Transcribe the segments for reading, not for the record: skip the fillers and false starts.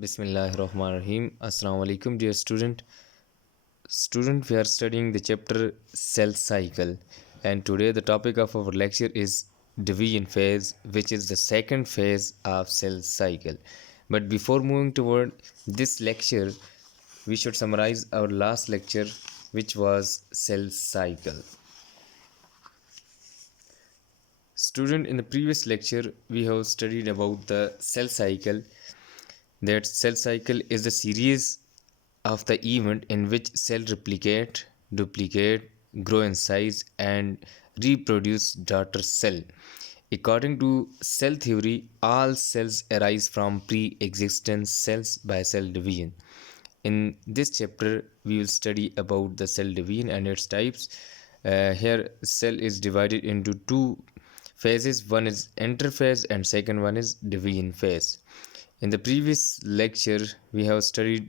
Bismillahirrahmanirrahim. Assalamu alaikum, dear student. We are studying the chapter cell cycle, and today the topic of our lecture is division phase, which is the second phase of cell cycle. But before moving toward this lecture, we should summarize our last lecture, which was cell cycle. Student, in the previous lecture, we have studied about the cell cycle. That cell cycle is the series of the event in which cell replicate, duplicate, grow in size and reproduce daughter cell. According to cell theory, all cells arise from pre-existent cells by cell division. In this chapter, we will study about the cell division and its types. Here, cell is divided into two phases. One is interphase and second one is division phase. In the previous lecture, we have studied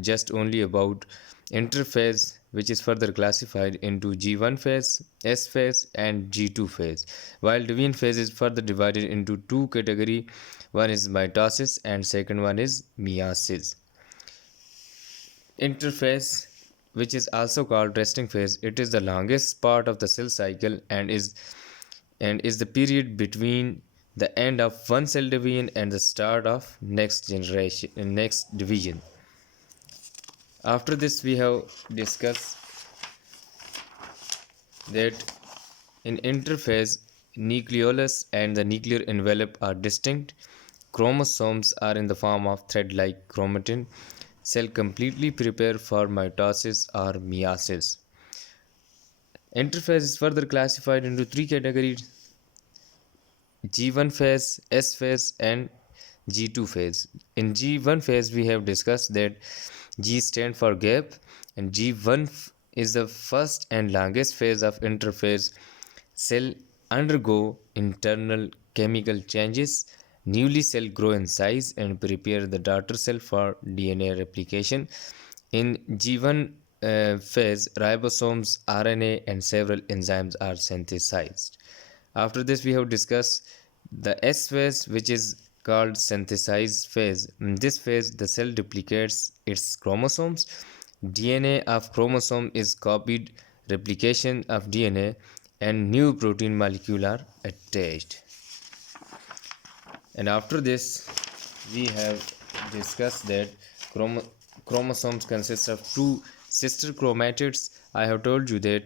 just only about interphase, which is further classified into G1 phase, S phase and G2 phase, while division phase is further divided into two categories. One is mitosis and second one is meiosis. Interphase, which is also called resting phase, it is the longest part of the cell cycle and is the period between the end of one cell division and the start of next division. After this, we have discussed that in interphase, nucleolus and the nuclear envelope are distinct. Chromosomes are in the form of thread-like chromatin. Cell completely prepare for mitosis or meiosis. Interphase is further classified into three categories: G1 phase, S phase and G2 phase. In G1 phase, we have discussed that G stands for gap and G1 is the first and longest phase of interphase. Cell undergo internal chemical changes. Newly cell grow in size and prepare the daughter cell for DNA replication. In G1 phase, ribosomes, RNA and several enzymes are synthesized. After this, we have discussed the S phase, which is called synthesis phase. In this phase, the cell duplicates its chromosomes. DNA of chromosome is copied, replication of DNA, and new protein molecule are attached. And after this, we have discussed that chromosomes consist of two sister chromatids. I have told you that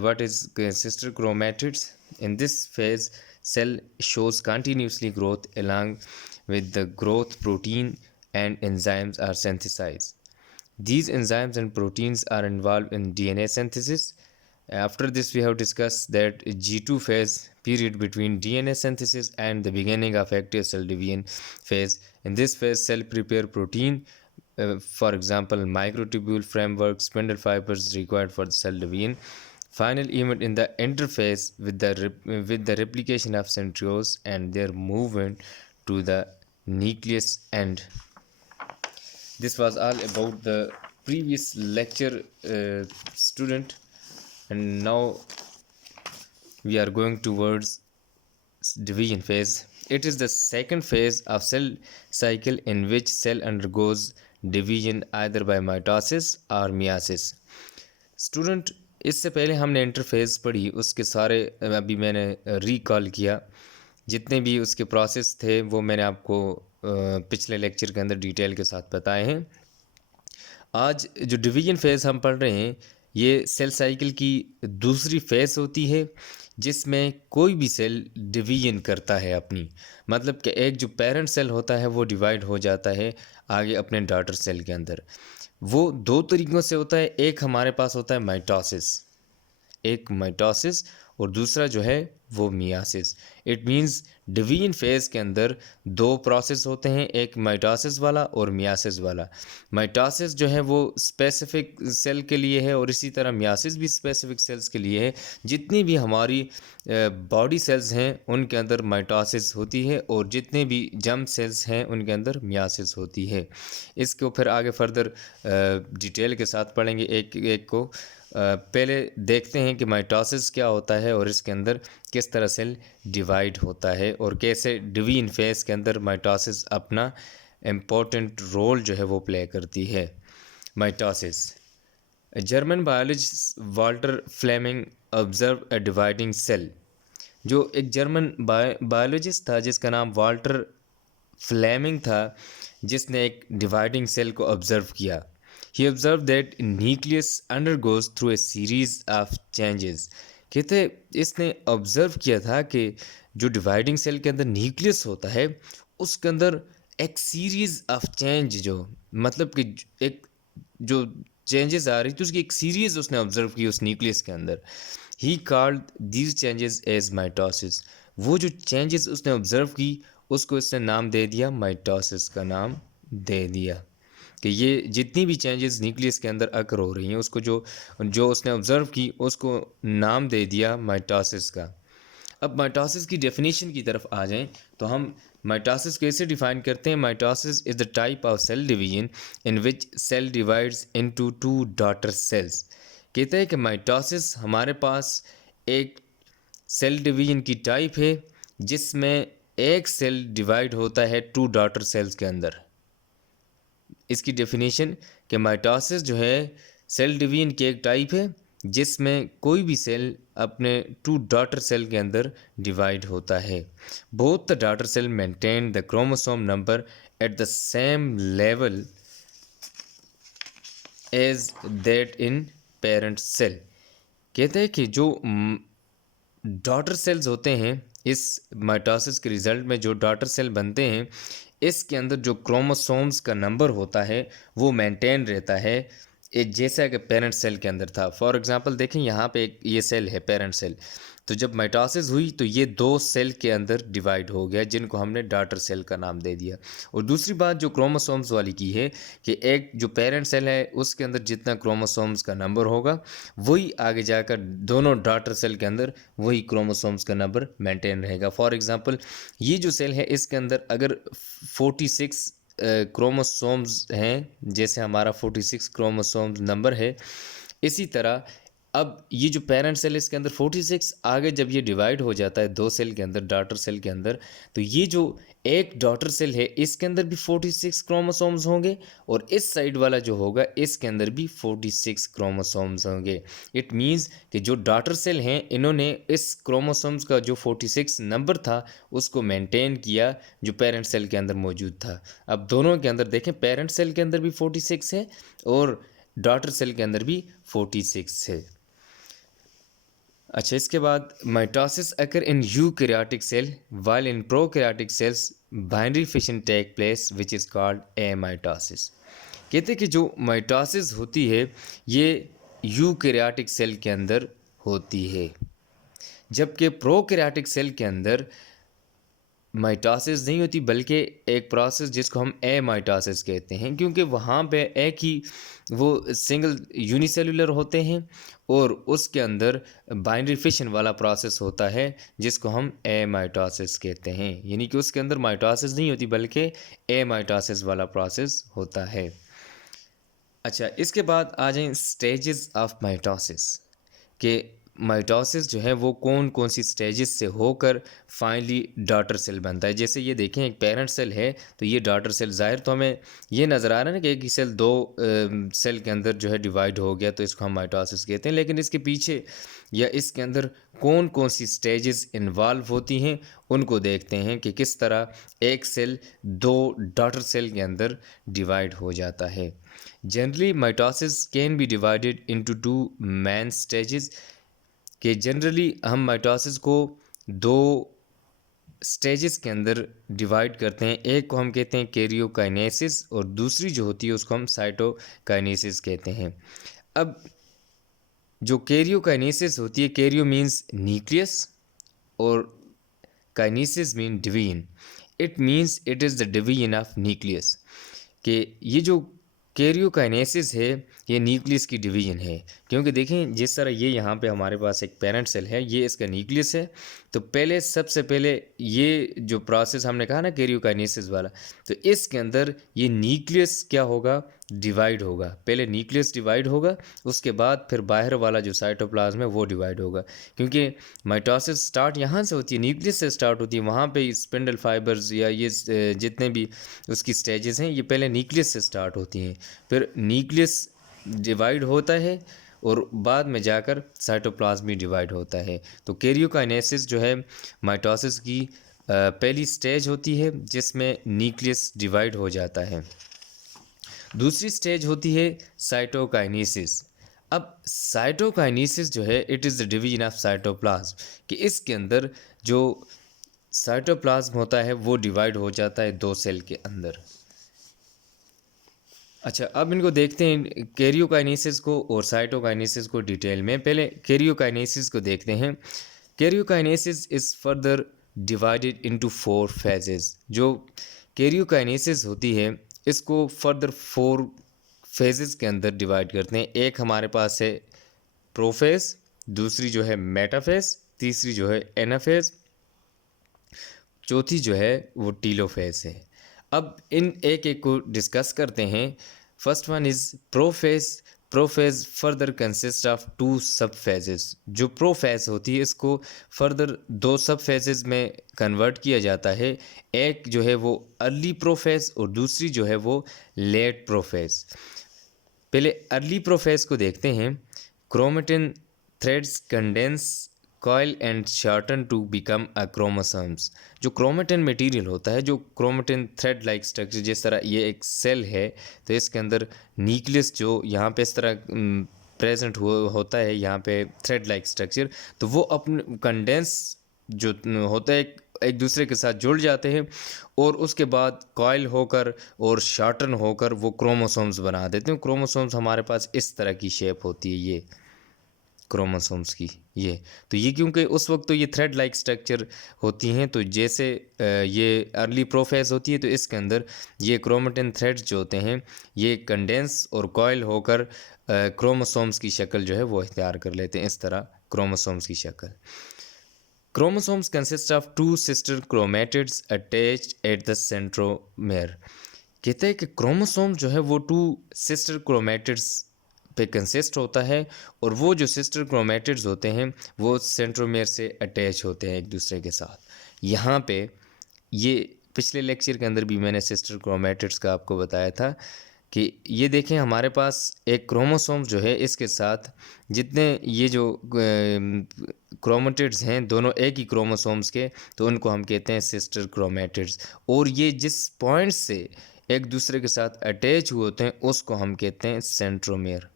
what is sister chromatids. In this phase, cell shows continuously growth along with the growth protein and enzymes are synthesized. These enzymes and proteins are involved in DNA synthesis. After this, we have discussed that G2 phase, period between DNA synthesis and the beginning of active cell division phase. In this phase, cell prepare protein, for example, microtubule framework, spindle fibers required for the cell division. Final event in the interphase with the replication of centrioles and their movement to the nucleus end. This was all about the previous lecture, student, and now we are going towards division phase. It is the second phase of cell cycle in which cell undergoes division either by mitosis or meiosis. Student, इससे पहले हमने interface पढ़ी, उसके सारे अभी मैंने recall किया, जितने भी उसके प्रोसेस थे वो मैंने आपको पिछले लेक्चर के अंदर डिटेल के साथ बताए हैं। आज जो डिवीजन फेज़ हम पढ़ रहे हैं, ये सेल साइकिल की दूसरी फेज़ होती है जिसमें कोई भी सेल डिवीजन करता है अपनी, मतलब कि एक जो पेरेंट सेल होता है वो डिवाइड हो जाता है आगे अपने डॉटर सेल के अंदर। वो दो तरीक़ों से होता है, एक हमारे पास होता है माइटोसिस, और दूसरा जो है वो myiasis. It means division phase के अंदर दो प्रोसेस होते हैं, एक माइटोसिस वाला और मियासिस वाला। माइटोसिस जो है वो स्पेसिफिक सेल के लिए है और इसी तरह मियासिस भी स्पेसिफिक सेल्स के लिए है। जितनी भी हमारी बॉडी सेल्स हैं उनके अंदर माइटोसिस होती है और जितने भी जर्म सेल्स हैं उनके अंदर मियासिस होती है। इसको फिर आगे फर्दर डिटेल के साथ पढ़ेंगे एक एक को। पहले देखते हैं कि माइटोसिस क्या होता है और इसके अंदर किस तरह सेल डिवाइड होता है और कैसे डिवीजन फेज़ के अंदर माइटोसिस अपना इम्पोर्टेंट रोल जो है वो प्ले करती है। Mitosis. German biologist Walter Flemming observe a dividing cell. जो एक जर्मन बायोलॉजिस्ट था जिसका नाम वाल्टर फ्लेमिंग था, जिसने एक डिवाइडिंग सेल को ऑब्जर्व किया। He observe that nucleus undergoes through a series of changes. कहते इसने ऑब्जर्व किया था कि जो डिवाइडिंग सेल के अंदर न्यूक्लियस होता है उसके अंदर एक सीरीज ऑफ चेंज, जो मतलब कि एक जो चेंजेस आ रही थी उसकी एक सीरीज उसने ऑब्जर्व की उस न्यूक्लियस के अंदर। He called these changes as mitosis. वो जो चेंजेस उसने ऑब्जर्व की उसको इसने नाम दे दिया, माइटोसिस का नाम दे दिया। कि ये जितनी भी चेंजेस न्यूक्लियस के अंदर अकर हो रही हैं उसको जो जो उसने ऑब्जर्व की उसको नाम दे दिया माइटोसिस का। अब माइटोसिस की डेफिनेशन की तरफ आ जाएं तो हम माइटोसिस को ऐसे डिफाइन करते हैं। Mitosis is the type of cell division in which cell divides into two daughter cells. कहते हैं कि माइटोसिस हमारे पास एक सेल डिवीजन की टाइप है जिसमें एक सेल डिवाइड होता है टू डॉटर सेल्स के अंदर। इसकी डेफिनेशन कि माइटोसिस जो है सेल डिवीजन की एक टाइप है जिसमें कोई भी सेल अपने टू डॉटर सेल के अंदर डिवाइड होता है। Both the daughter cell maintain the chromosome number at the same level as that in parent cell. कहते हैं कि जो डॉटर सेल्स होते हैं, इस माइटोसिस के रिजल्ट में जो डॉटर सेल बनते हैं इसके अंदर जो क्रोमोसोम्स का नंबर होता है वो मेंटेन रहता है, एक जैसा कि पेरेंट सेल के अंदर था। फॉर एग्जांपल देखें यहाँ पे एक ये सेल है पेरेंट सेल, तो जब माइटोसिस हुई तो ये दो सेल के अंदर डिवाइड हो गया जिनको हमने डॉटर सेल का नाम दे दिया। और दूसरी बात जो क्रोमोसोम्स वाली की है कि एक जो पेरेंट सेल है उसके अंदर जितना क्रोमोसोम्स का नंबर होगा वही आगे जाकर दोनों डॉटर सेल के अंदर वही क्रोमोसोम्स का नंबर मेंटेन रहेगा। फॉर एग्जांपल ये जो सेल है इसके अंदर अगर 46 क्रोमोसोम्स हैं, जैसे हमारा 46 क्रोमोसोम्स नंबर है, इसी तरह अब ये जो पेरेंट सेल है इसके अंदर 46, आगे जब ये डिवाइड हो जाता है दो सेल के अंदर डॉटर सेल के अंदर, तो ये जो एक डॉटर सेल है इसके अंदर भी 46 क्रोमोसोम्स होंगे और इस साइड वाला जो होगा इसके अंदर भी 46 क्रोमोसोम्स होंगे। इट मीन्स कि जो डॉटर सेल हैं इन्होंने इस क्रोमोसोम्स का जो 46 नंबर था उसको मेंटेन किया जो पेरेंट सेल के अंदर मौजूद था। अब दोनों के अंदर देखें पेरेंट सेल के अंदर भी 46 है और डॉटर सेल के अंदर भी 46 है। अच्छा, इसके बाद mitosis occur in eukaryotic cell while in prokaryotic cells binary fission take place which is called amitosis. कहते हैं कि जो माइटोसिस होती है ये यूकैरियोटिक सेल के अंदर होती है, जबकि प्रोकैरियोटिक सेल के अंदर माइटोसिस नहीं होती बल्कि एक प्रोसेस जिसको हम एमाइटोसिस कहते हैं, क्योंकि वहाँ पे एक ही वो सिंगल यूनिसेलुलर होते हैं और उसके अंदर बाइनरी फिशन वाला प्रोसेस होता है जिसको हम एमाइटोसिस कहते हैं। यानी कि उसके अंदर माइटोसिस नहीं होती बल्कि एमाइटोसिस वाला प्रोसेस होता है। अच्छा, इसके बाद आ जाएं स्टेजेस ऑफ माइटोसिस कि माइटोसिस जो है वो कौन कौन सी स्टेजेस से होकर फाइनली डॉटर सेल बनता है। जैसे ये देखें एक पेरेंट सेल है तो ये डॉटर सेल, ज़ाहिर तो हमें ये नज़र आ रहा है ना कि एक ही सेल दो सेल के अंदर जो है डिवाइड हो गया तो इसको हम माइटोसिस कहते हैं, लेकिन इसके पीछे या इसके अंदर कौन कौन सी स्टेजेस इन्वॉल्व होती हैं उनको देखते हैं कि किस तरह एक सेल दो डॉटर सेल के अंदर डिवाइड हो जाता है। Generally mitosis can be divided into two main stages, कि जनरली हम माइटोसिस को दो स्टेजेस के अंदर डिवाइड करते हैं। एक को हम कहते हैं कैरियोकाइनेसिस और दूसरी जो होती है उसको हम साइटोकाइनेसिस कहते हैं। अब जो कैरियोकाइनेसिस होती है, कैरियो मीन्स न्यूक्लियस और kinesis mean division. It means it is the division of nucleus. कि ये जो कैरियोकाइनेसिस है, ये न्यूक्लियस की डिवीजन है। क्योंकि देखें जिस तरह ये यहाँ पे हमारे पास एक पेरेंट सेल है, ये इसका न्यूक्लियस है। तो पहले सबसे पहले ये जो प्रोसेस हमने कहा ना कैरियोकाइनेसिस वाला, तो इसके अंदर ये न्यूक्लियस क्या होगा, डिवाइड होगा। पहले न्यूक्लियस डिवाइड होगा, उसके बाद फिर बाहर वाला जो साइटोप्लाज्म है वो डिवाइड होगा। क्योंकि माइटोसिस स्टार्ट यहाँ से होती है, न्यूक्लियस से स्टार्ट होती है। वहाँ पे स्पिंडल फाइबर्स या ये जितने भी उसकी स्टेजेस हैं, ये पहले न्यूक्लियस से स्टार्ट होती हैं, फिर न्यूक्लियस डिवाइड होता है और बाद में जाकर साइटोप्लाज्म भी डिवाइड होता है। तो कैरियोकाइनेसिस जो है माइटोसिस की पहली स्टेज होती है जिसमें न्यूक्लियस डिवाइड हो जाता है। दूसरी स्टेज होती है साइटोकाइनेसिस। अब साइटोकाइनेसिस जो है it is the division of cytoplasm, कि इसके अंदर जो साइटोप्लाज्म होता है वो डिवाइड हो जाता है दो सेल के अंदर। अच्छा, अब इनको देखते हैं कैरियोकाइनेसिस को और साइटोकाइनेसिस को डिटेल में। पहले कैरियोकाइनेसिस को देखते हैं। Karyokinesis is further divided into 4 phases. जो कैरियोकाइनेसिस होती है इसको फर्दर 4 फेजेस के अंदर डिवाइड करते हैं। एक हमारे पास है प्रोफेज, दूसरी जो है मेटाफेज, तीसरी जो है एनाफेज, चौथी जो है वो टीलोफेज है। अब इन एक एक को डिस्कस करते हैं। First one is prophase. Prophase further consist of 2 सब फेजेस। जो प्रोफेज होती है इसको फर्दर 2 सब फेजेस में कन्वर्ट किया जाता है। एक जो है वो अर्ली प्रोफेज और दूसरी जो है वो लेट प्रोफेज। पहले अर्ली प्रोफेज को देखते हैं। Chromatin threads condense coil and shorten to become a chromosomes. जो क्रोमेटिन मटेरियल होता है, जो क्रोमेटिन थ्रेड लाइक स्ट्रक्चर, जिस तरह ये एक सेल है तो इसके अंदर न्यूक्लियस जो यहाँ पे इस तरह प्रेजेंट होता है, यहाँ पे थ्रेड लाइक स्ट्रक्चर, तो वो अपने कंडेंस जो होता है एक दूसरे के साथ जुड़ जाते हैं और उसके बाद कॉइल होकर और शॉर्टन होकर वो क्रोमोसोम्स बना देते हैं। क्रोमोसोम्स हमारे पास इस तरह की शेप होती है, ये क्रोमोसोम्स की ये। तो ये क्योंकि उस वक्त तो ये थ्रेड लाइक स्ट्रक्चर होती हैं, तो जैसे ये अर्ली प्रोफेज होती है तो इसके अंदर ये क्रोमेटिन थ्रेड्स जो होते हैं ये कंडेंस और कॉइल होकर क्रोमोसोम्स की शक्ल जो है वो इख्तियार कर लेते हैं, इस तरह क्रोमोसोम्स की शक्ल। Chromosomes consist of 2 sister chromatids attached at the centromere। कहते हैं कि क्रोमोसोम जो है वो 2 सिस्टर क्रोमेटिड्स पे कंसिस्ट होता है और वो जो सिस्टर क्रोमेटिड्स होते हैं वो सेंट्रोमेयर से अटैच होते हैं एक दूसरे के साथ। यहाँ पे ये पिछले लेक्चर के अंदर भी मैंने सिस्टर क्रोमेटिड्स का आपको बताया था कि ये देखें हमारे पास एक क्रोमोसोम जो है इसके साथ जितने ये जो क्रोमेटिड्स हैं दोनों एक ही क्रोमोसोम्स के, तो उनको हम कहते हैं सिस्टर क्रोमेटिड्स। और ये जिस पॉइंट से एक दूसरे के साथ अटैच हुए होते हैं उसको हम कहते हैं सेंट्रोमेयर।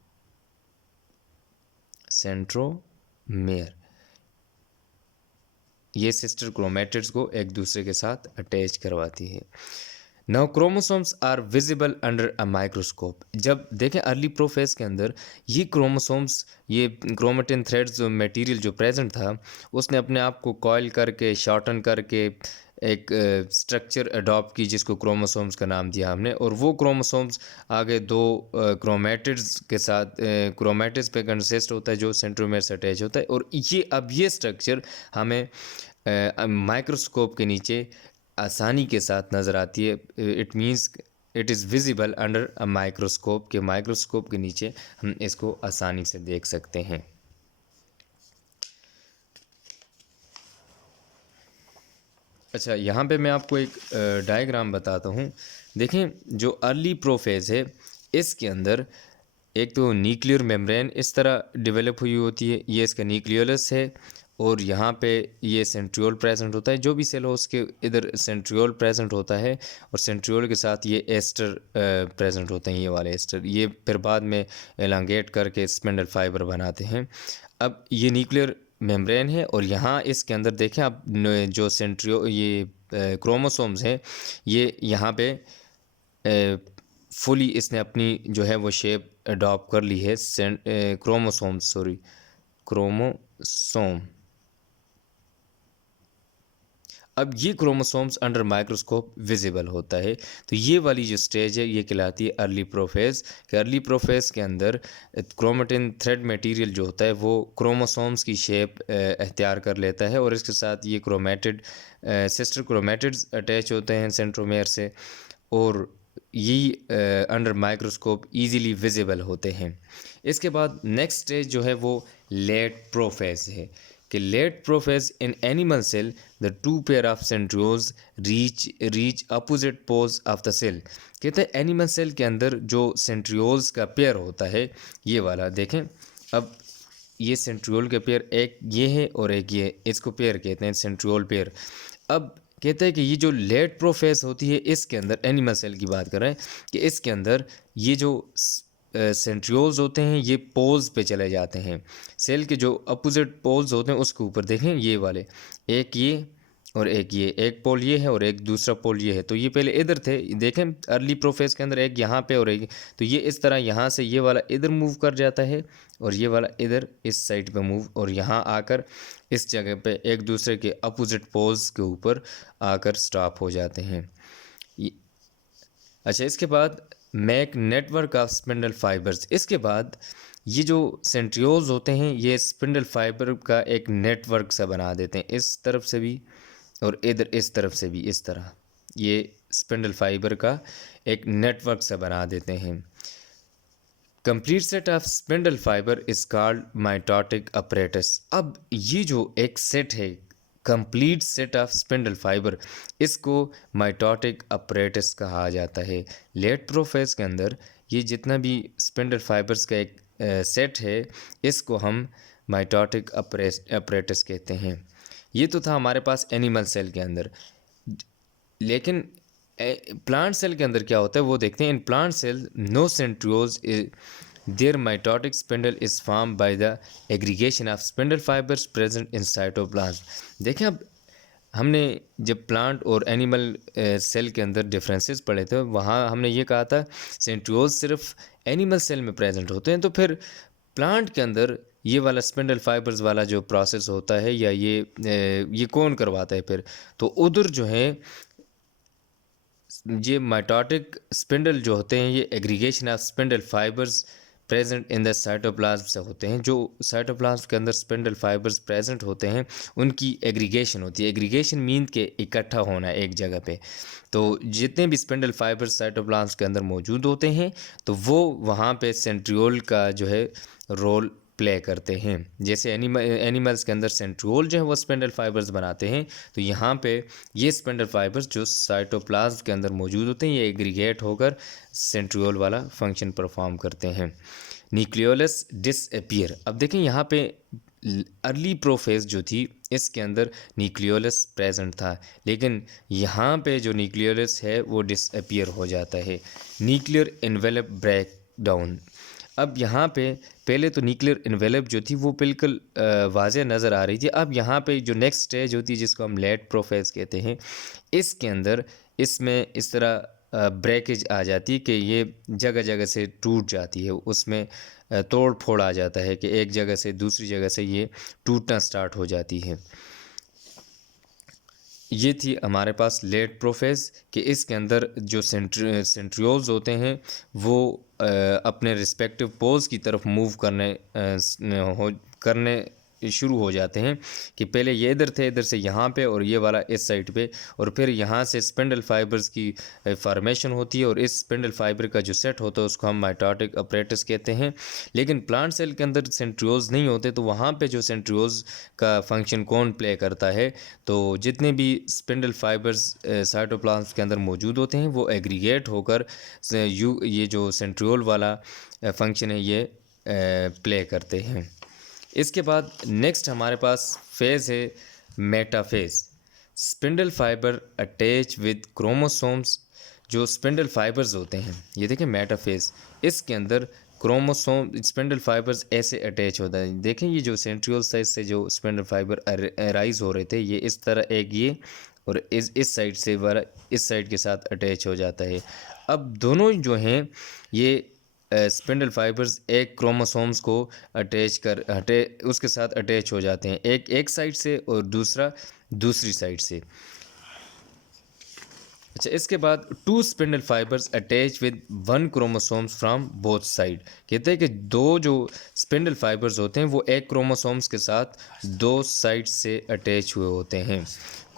सेंट्रोमेयर ये सिस्टर क्रोमेटिड्स को एक दूसरे के साथ अटैच करवाती है। Now chromosomes are visible under a microscope. जब देखें अर्ली प्रोफेज के अंदर ये क्रोमोसोम्स, ये क्रोमेटिन थ्रेड्स जो मटेरियल जो प्रेजेंट था उसने अपने आप को कॉइल करके शॉर्टन करके एक स्ट्रक्चर अडॉप्ट की जिसको क्रोमोसोम्स का नाम दिया हमने। और वो क्रोमोसोम्स आगे 2 क्रोमेटिड्स के साथ क्रोमेटिड्स पे कंसिस्ट होता है जो सेंट्रोमेयर से अटैच होता है। और ये अब ये स्ट्रक्चर हमें माइक्रोस्कोप के नीचे आसानी के साथ नज़र आती है। It means it is visible under a microscope, के माइक्रोस्कोप के नीचे हम इसको आसानी से देख सकते हैं। अच्छा, यहाँ पे मैं आपको एक डायग्राम बताता हूँ। देखें जो अर्ली प्रोफेज है इसके अंदर एक तो न्यूक्लियर मेम्ब्रेन इस तरह डेवलप हुई होती है, ये इसका न्यूक्लियोलस है और यहाँ पे ये सेंट्रियोल प्रेजेंट होता है। जो भी सेल हो उसके इधर सेंट्रियोल प्रेजेंट होता है और सेंट्रियोल के साथ ये एस्टर प्रेजेंट होते हैं, ये वाले एस्टर। ये फिर बाद में एलांगेट करके स्पिंडल फाइबर बनाते हैं। अब ये न्यूक्लियर मेम्ब्रेन है और यहाँ इसके अंदर देखें आप जो ये क्रोमोसोम्स हैं ये यहाँ पे फुली इसने अपनी जो है वो शेप अडॉप्ट कर ली है। क्रोमोसोम। अब ये क्रोमोसोम्स अंडर माइक्रोस्कोप विजिबल होता है। तो ये वाली जो स्टेज है ये कहलाती है अर्ली प्रोफेज। कि अर्ली प्रोफेज के अंदर क्रोमेटिन थ्रेड मटेरियल जो होता है वो क्रोमोसोम्स की शेप अख्तियार कर लेता है, और इसके साथ ये क्रोमेटिड सिस्टर क्रोमेटिड्स अटैच होते हैं सेंट्रोमेयर से, और ये अंडर माइक्रोस्कोप इजीली विजिबल होते हैं। इसके बाद नेक्स्ट स्टेज जो है वो लेट प्रोफेज है। कि late prophase in animal cell the two pair of centrioles reach opposite poles of the cell. कहते हैं एनिमल सेल के अंदर जो सेंट्रियोल्स का पेयर होता है ये वाला देखें। अब ये सेंट्रियोल के पेयर एक ये है और एक ये, इसको पेयर कहते हैं सेंट्रियोल पेयर। अब कहते हैं कि ये जो लेट प्रोफेज होती है इसके अंदर एनिमल सेल की बात कर रहे हैं कि इसके अंदर ये जो सेंट्रियोल्स होते हैं ये पोल्स पे चले जाते हैं। सेल के जो अपोजिट पोल्स होते हैं उसके ऊपर देखें ये वाले, एक ये और एक ये, एक पोल ये है और एक दूसरा पोल ये है। तो ये पहले इधर थे, देखें अर्ली प्रोफेज के अंदर एक यहाँ पे और एक, तो ये इस तरह यहाँ से ये वाला इधर मूव कर जाता है और ये वाला इधर इस साइड पे मूव, और यहाँ आकर इस जगह पे एक दूसरे के अपोजिट पोल्स के ऊपर आकर स्टॉप हो जाते हैं। अच्छा, इसके बाद make network of spindle fibres. इसके बाद ये जो सेंट्रियोल्स होते हैं ये स्पिंडल फाइबर का एक नेटवर्क सा बना देते हैं, इस तरफ से भी और इधर इस तरफ से भी, इस तरह ये स्पिंडल फाइबर का एक नेटवर्क सा बना देते हैं। Complete set of spindle fibre is called mitotic apparatus. अब ये जो एक सेट है complete set of spindle fibre, इसको माइटोटिक अपरेटस कहा जाता है। लेट प्रोफेज के अंदर ये जितना भी स्पिंडल फाइबर्स का एक सेट है इसको हम माइटोटिक अपरेटस कहते हैं। ये तो था हमारे पास एनिमल सेल के अंदर, लेकिन प्लांट सेल के अंदर क्या होता है वो देखते हैं। In plant cell no centrioles there mitotic spindle is form by the aggregation of spindle fibres present in cytoplasm. देखें अब हमने जब प्लांट और एनिमल सेल के अंदर डिफरेंसेस पढ़े थे वहाँ हमने ये कहा था सेंट्रियोल्स सिर्फ एनिमल सेल में प्रेजेंट होते हैं, तो फिर प्लांट के अंदर ये वाला स्पिंडल फाइबर्स वाला जो प्रोसेस होता है या ये कौन करवाता है फिर, तो उधर जो है ये माइटोटिक स्पिंडल जो होते हैं ये aggregation of spindle fibres present in the cytoplasm से होते हैं। जो साइटोप्लाज्म के अंदर स्पिंडल फाइबर्स प्रेजेंट होते हैं उनकी एग्रीगेशन होती है। एग्रीगेशन मीन के इकट्ठा होना एक जगह पे। तो जितने भी स्पिंडल फाइबर्स साइटोप्लाज्म के अंदर मौजूद होते हैं तो वो वहाँ पे सेंट्रियोल का जो है रोल प्ले करते हैं। जैसे एनिमल्स के अंदर सेंट्रियोल जो है वो स्पिंडल फाइबर्स बनाते हैं, तो यहाँ पे ये स्पिंडल फाइबर्स जो साइटोप्लाज्म के अंदर मौजूद होते हैं ये एग्रीगेट होकर सेंट्रियोल वाला फंक्शन परफॉर्म करते हैं। Nucleolus disappear. अब देखें यहाँ पे अर्ली प्रोफेज जो थी इसके अंदर न्यूक्लियोलस प्रेजेंट था, लेकिन यहाँ पे जो न्यूक्लियोलस है वो डिसअपीयर हो जाता है। Nuclear envelope break down. अब यहाँ पे पहले तो न्यूक्लियर एनवेलप जो थी वो बिल्कुल वाज़ेह नज़र आ रही थी। अब यहाँ पे जो नेक्स्ट स्टेज होती है जिसको हम लेट प्रोफेज कहते हैं, इसके अंदर इसमें इस तरह ब्रेकेज आ जाती है कि ये जगह जगह से टूट जाती है, उसमें तोड़ फोड़ आ जाता है कि एक जगह से दूसरी जगह से ये टूटना स्टार्ट हो जाती है। ये थी हमारे पास लेट प्रोफेज कि इसके अंदर जो सेंट्रियोल्स होते हैं वो अपने रिस्पेक्टिव पोल्स की तरफ मूव करने शुरू हो जाते हैं। कि पहले ये इधर थे, इधर से यहाँ पे, और ये वाला इस साइड पे, और फिर यहाँ से स्पिंडल फाइबर्स की फॉर्मेशन होती है और इस स्पिंडल फाइबर का जो सेट होता है उसको हम माइटोटिक अपरेटस कहते हैं। लेकिन प्लांट सेल के अंदर सेंट्रियोल्स नहीं होते, तो वहाँ पे जो सेंट्रियोल्स का फंक्शन कौन प्ले करता है, तो जितने भी स्पिंडल फाइबर्स साइटोप्लाज्म के अंदर मौजूद होते हैं वो एग्रीगेट होकर ये जो सेंट्रियोल वाला फंक्शन है ये प्ले करते हैं। इसके बाद नेक्स्ट हमारे पास फेज़ है metaphase. Spindle fibre attach with chromosomes. जो स्पिंडल फाइबर्स होते हैं ये देखें मेटाफेज, इसके अंदर क्रोमोसोम स्पिंडल फाइबर्स ऐसे अटैच होता है। देखें ये जो सेंट्रियोल साइड से जो स्पिंडल फाइबर राइज हो रहे थे ये इस तरह एक ये और इस साइड से वाला इस साइड के साथ अटैच हो जाता है। अब दोनों जो हैं ये स्पिंडल फाइबर्स एक क्रोमोसोम्स को उसके साथ अटैच हो जाते हैं, एक साइड से और दूसरा दूसरी साइड से। अच्छा, इसके बाद two spindle fibres attach with one chromosomes from both side. कहते हैं कि दो जो स्पिंडल फाइबर्स होते हैं वो एक क्रोमोसोम्स के साथ दो साइड से अटैच हुए होते हैं।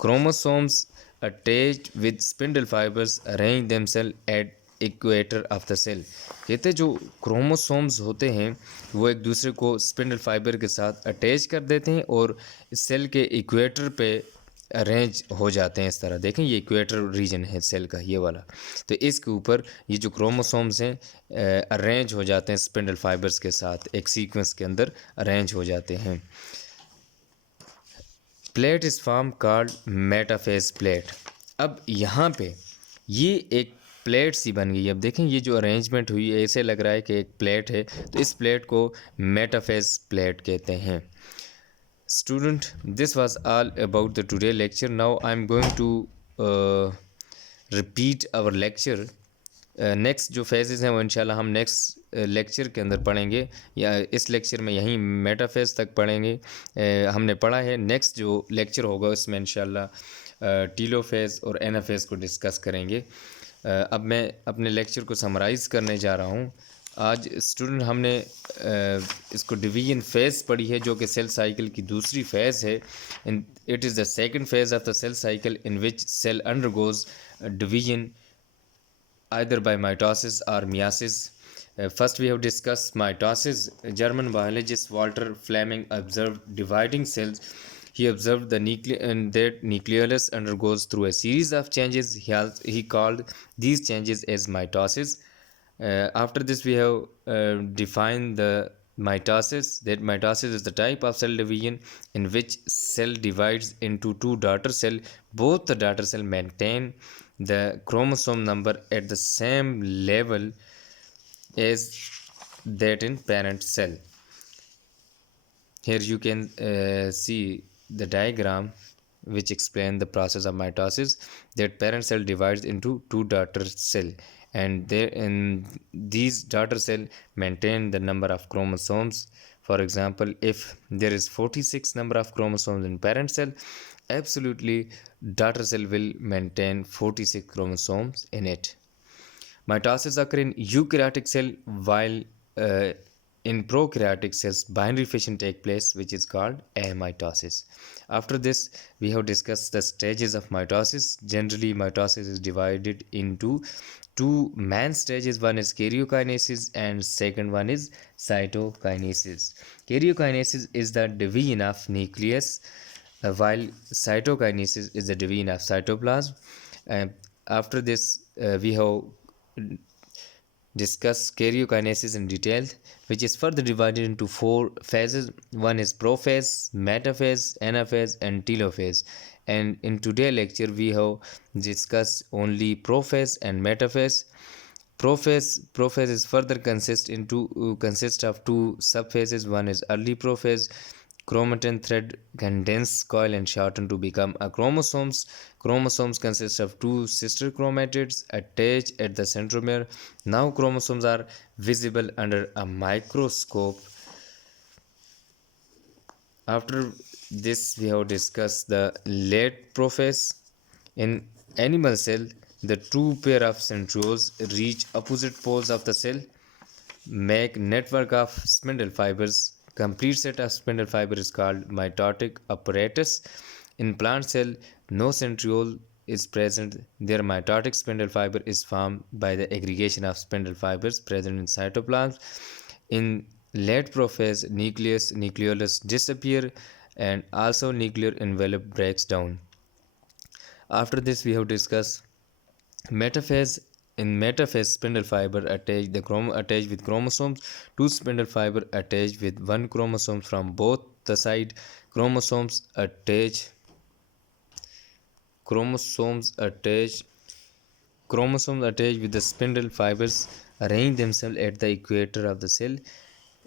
Chromosomes attach with spindle fibres arrange themselves at equator of the cell. कहते हैं जो क्रोमोसोम्स होते हैं वो एक दूसरे को स्पिंडल फाइबर के साथ अटैच कर देते हैं और सेल के इक्वेटर पे अरेंज हो जाते हैं। इस तरह देखें, ये इक्वेटर रीजन है सेल का, ये वाला। तो इसके ऊपर ये जो क्रोमोसोम्स हैं अरेंज हो जाते हैं स्पिंडल फाइबर्स के साथ, एक सीक्वेंस के अंदर अरेंज हो जाते हैं। Plate is form called metaphase plate. अब यहाँ पे ये एक प्लेट सी बन गई। अब देखें ये जो अरेंजमेंट हुई है ऐसे लग रहा है कि एक प्लेट है, तो इस प्लेट को मेटाफेज प्लेट कहते हैं। Student, this was all about the today lecture. Now I'm going to repeat our lecture. Next जो फेजेस हैं वो इंशाल्लाह हम नेक्स्ट लेक्चर के अंदर पढ़ेंगे, या इस लेक्चर में यहीं मेटाफेज तक पढ़ेंगे। हमने पढ़ा है, नेक्स्ट जो लेक्चर होगा उसमें इंशाल्लाह टीलोफेज और एनाफेज को डिस्कस करेंगे। अब मैं अपने लेक्चर को समराइज़ करने जा रहा हूँ। आज स्टूडेंट हमने इसको डिवीजन फेज़ पढ़ी है, जो कि सेल साइकिल की दूसरी फेज़ है। It is the second phase of the cell cycle in which cell undergoes division either by mitosis or meiosis. First we have discussed mitosis. German biologist Walter Fleming observed dividing cells. He observed that nucleolus undergoes through a series of changes. He called these changes as mitosis. After this we have defined the mitosis. That mitosis is the type of cell division in which cell divides into two daughter cells. Both the daughter cell maintain the chromosome number at the same level as that in parent cell. Here you can see the diagram which explain the process of mitosis. That parent cell divides into two daughter cell, and these daughter cell maintain the number of chromosomes. For example, if there is 46 number of chromosomes in parent cell, absolutely daughter cell will maintain 46 chromosomes in it. Mitosis occur in eukaryotic cell, while in prokaryotic cells binary fission take place, which is called amitosis. After this we have discussed the stages of mitosis. Generally mitosis is divided into two main stages. One is karyokinesis and second one is cytokinesis. Karyokinesis is the division of nucleus, while cytokinesis is the division of cytoplasm. After this we have discuss karyokinesis in detail, which is further divided into four phases. One is prophase, metaphase, anaphase, and telophase. And in today's lecture, we have discussed only prophase and metaphase. Prophase is further consist of two subphases. One is early prophase. Chromatin thread condense, coil, and shorten to become a chromosomes. Chromosomes consist of two sister chromatids attached at the centromere. Now chromosomes are visible under a microscope. After this we have discussed the late prophase. In animal cell, the two pair of centrioles reach opposite poles of the cell, make network of spindle fibers. Complete set of spindle fiber is called mitotic apparatus. In plant cell, no centriole is present. Their mitotic spindle fiber is formed by the aggregation of spindle fibers present in cytoplasm. In late prophase, nucleolus disappear, and also nuclear envelope breaks down. After this we have discussed metaphase. In metaphase, spindle fiber attached with chromosomes. Two spindle fiber attached with one chromosome from both the side. Chromosomes attached with the spindle fibers arrange themselves at the equator of the cell.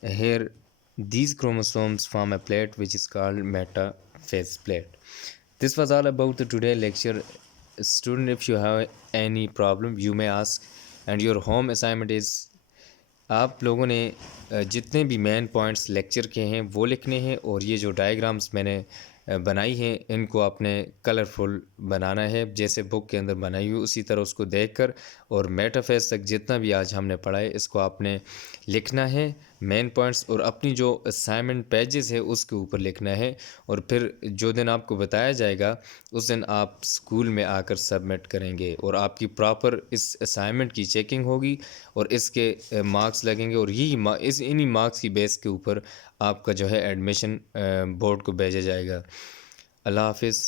Here these chromosomes form a plate which is called metaphase plate. This was all about the today lecture. Student, if you have any problem you may ask, and your home assignment is आप लोगों ने जितने भी main points lecture के हैं वो लिखने हैं, और ये जो डायग्राम्स मैंने बनाई हैं इनको आपने कलरफुल बनाना है, जैसे बुक के अंदर बनाई हुई उसी तरह उसको देखकर, और मेटाफेज तक जितना भी आज हमने पढ़ा है इसको आपने लिखना है मेन पॉइंट्स, और अपनी जो असाइनमेंट पेजेस है उसके ऊपर लिखना है। और फिर जो दिन आपको बताया जाएगा उस दिन आप स्कूल में आकर सबमिट करेंगे, और आपकी प्रॉपर इस असाइनमेंट की चेकिंग होगी और इसके मार्क्स लगेंगे, और इस इन्हीं मार्क्स की बेस के ऊपर आपका जो है एडमिशन बोर्ड को भेजा जाएगा। अल्लाह हाफिज़।